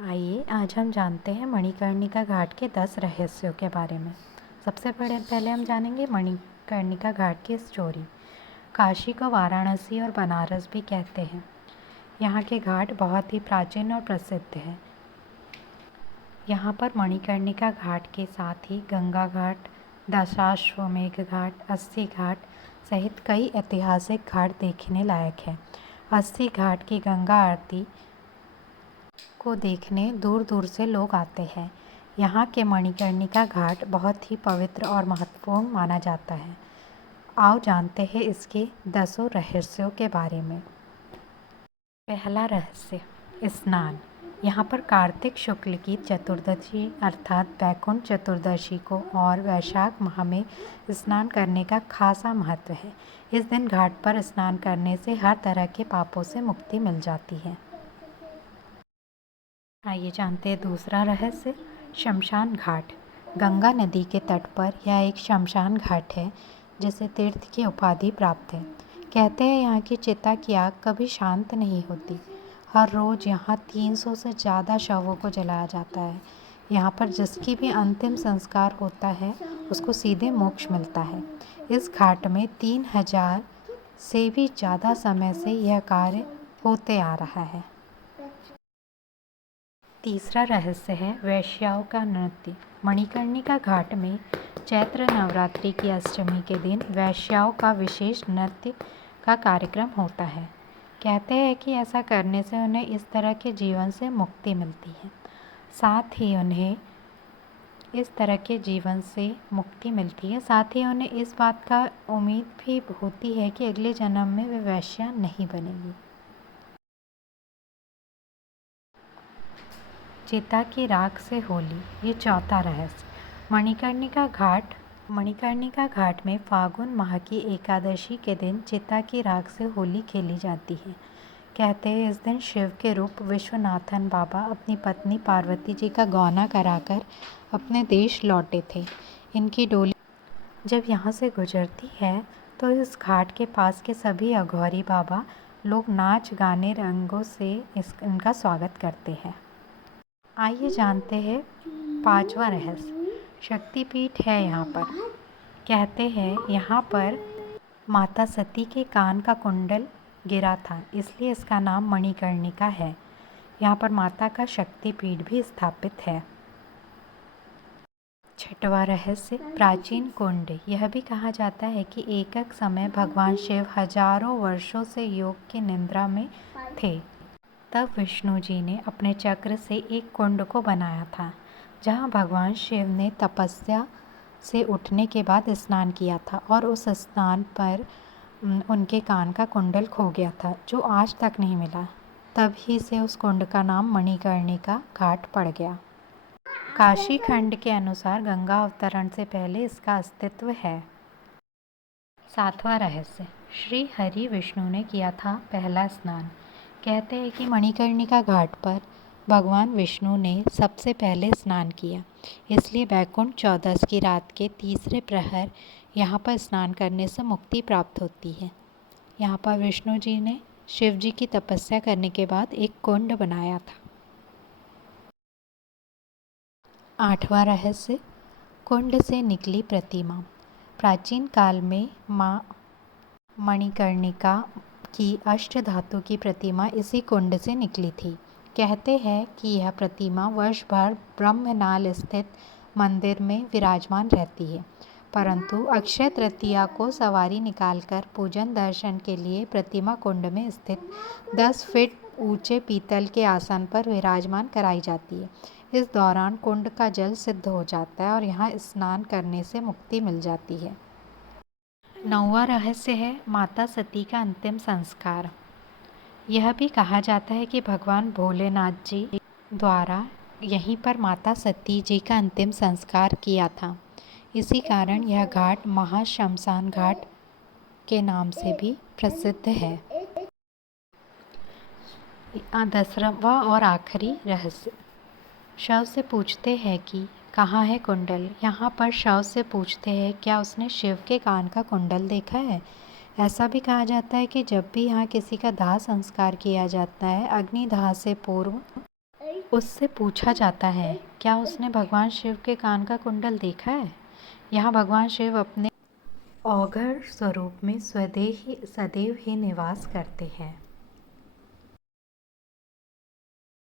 आइए आज हम जानते हैं मणिकर्णिका घाट के 10 रहस्यों के बारे में। सबसे पहले हम जानेंगे मणिकर्णिका घाट की स्टोरी। काशी को वाराणसी और बनारस भी कहते हैं। यहाँ के घाट बहुत ही प्राचीन और प्रसिद्ध हैं। यहाँ पर मणिकर्णिका घाट के साथ ही गंगा घाट, दशाश्वमेध घाट, अस्सी घाट सहित कई ऐतिहासिक घाट देखने लायक हैं। अस्सी घाट की गंगा आरती को देखने दूर दूर से लोग आते हैं। यहाँ के मणिकर्णिका घाट बहुत ही पवित्र और महत्वपूर्ण माना जाता है। आओ जानते हैं इसके 10 रहस्यों के बारे में। पहला रहस्य, स्नान। यहाँ पर कार्तिक शुक्ल की चतुर्दशी अर्थात वैकुंठ चतुर्दशी को और वैशाख माह में स्नान करने का खासा महत्व है। इस दिन घाट पर स्नान करने से हर तरह के पापों से मुक्ति मिल जाती है। आइए जानते हैं दूसरा रहस्य, शमशान घाट। गंगा नदी के तट पर यह एक शमशान घाट है जिसे तीर्थ की उपाधि प्राप्त है। कहते हैं यहाँ की चिता की आग कभी शांत नहीं होती। हर रोज़ यहाँ 300 से ज़्यादा शवों को जलाया जाता है। यहाँ पर जिसकी भी अंतिम संस्कार होता है उसको सीधे मोक्ष मिलता है। इस घाट में 3000 से भी ज़्यादा समय से यह कार्य होते आ रहा है। तीसरा रहस्य है वैश्याओं का नृत्य। मणिकर्णिका घाट में चैत्र नवरात्रि की अष्टमी के दिन वैश्याओं का विशेष नृत्य का कार्यक्रम होता है। कहते हैं कि ऐसा करने से उन्हें इस तरह के जीवन से मुक्ति मिलती है। साथ ही उन्हें इस बात का उम्मीद भी होती है कि अगले जन्म में वे वैश्या नहीं बनेगी। चिता की राख से होली, ये चौथा रहस्य। मणिकर्णिका घाट में फागुन माह की एकादशी के दिन चिता की राख से होली खेली जाती है। कहते हैं इस दिन शिव के रूप विश्वनाथन बाबा अपनी पत्नी पार्वती जी का गौना कराकर अपने देश लौटे थे। इनकी डोली जब यहाँ से गुजरती है तो इस घाट के पास के सभी अघौरी बाबा लोग नाच गाने रंगों से इनका स्वागत करते हैं। आइए जानते हैं पांचवा रहस्य, शक्तिपीठ है यहाँ पर। कहते हैं यहाँ पर माता सती के कान का कुंडल गिरा था, इसलिए इसका नाम मणिकर्णिका है। यहाँ पर माता का शक्तिपीठ भी स्थापित है। छठवां रहस्य, प्राचीन कुंड। यह भी कहा जाता है कि एक समय भगवान शिव हजारों वर्षों से योग की निद्रा में थे। तब विष्णु जी ने अपने चक्र से एक कुंड को बनाया था, जहाँ भगवान शिव ने तपस्या से उठने के बाद स्नान किया था और उस स्नान पर उनके कान का कुंडल खो गया था, जो आज तक नहीं मिला। तभी से उस कुंड का नाम मणिकर्णिका घाट पड़ गया। काशी खंड के अनुसार गंगा अवतरण से पहले इसका अस्तित्व है। सातवां रहस्य, श्री हरि विष्णु ने किया था पहला स्नान। कहते हैं कि मणिकर्णिका घाट पर भगवान विष्णु ने सबसे पहले स्नान किया, इसलिए वैकुंठ चौदस की रात के तीसरे प्रहर यहाँ पर स्नान करने से मुक्ति प्राप्त होती है। यहाँ पर विष्णु जी ने शिव जी की तपस्या करने के बाद एक कुंड बनाया था। आठवां रहस्य, कुंड से निकली प्रतिमा। प्राचीन काल में माँ मणिकर्णिका की अष्टधातु की प्रतिमा इसी कुंड से निकली थी। कहते हैं कि यह प्रतिमा वर्ष भर ब्रह्मनाल स्थित मंदिर में विराजमान रहती है, परंतु अक्षय तृतीया को सवारी निकालकर पूजन दर्शन के लिए प्रतिमा कुंड में स्थित 10 फीट ऊंचे पीतल के आसन पर विराजमान कराई जाती है। इस दौरान कुंड का जल सिद्ध हो जाता है और यहाँ स्नान करने से मुक्ति मिल जाती है। 9वां रहस्य है माता सती का अंतिम संस्कार। यह भी कहा जाता है कि भगवान भोलेनाथ जी द्वारा यहीं पर माता सती जी का अंतिम संस्कार किया था। इसी कारण यह घाट महाश्मशान घाट के नाम से भी प्रसिद्ध है। 10वां और आखिरी रहस्य, शव से पूछते हैं कि कहाँ है कुंडल। यहाँ पर शव से पूछते हैं क्या उसने शिव के कान का कुंडल देखा है। ऐसा भी कहा जाता है कि जब भी यहाँ किसी का दाह संस्कार किया जाता है, अग्निदाह से पूर्व उससे पूछा जाता है, क्या उसने भगवान शिव के कान का कुंडल देखा है? यहाँ भगवान शिव अपने औघड़ स्वरूप में सदैव ही निवास करते हैं।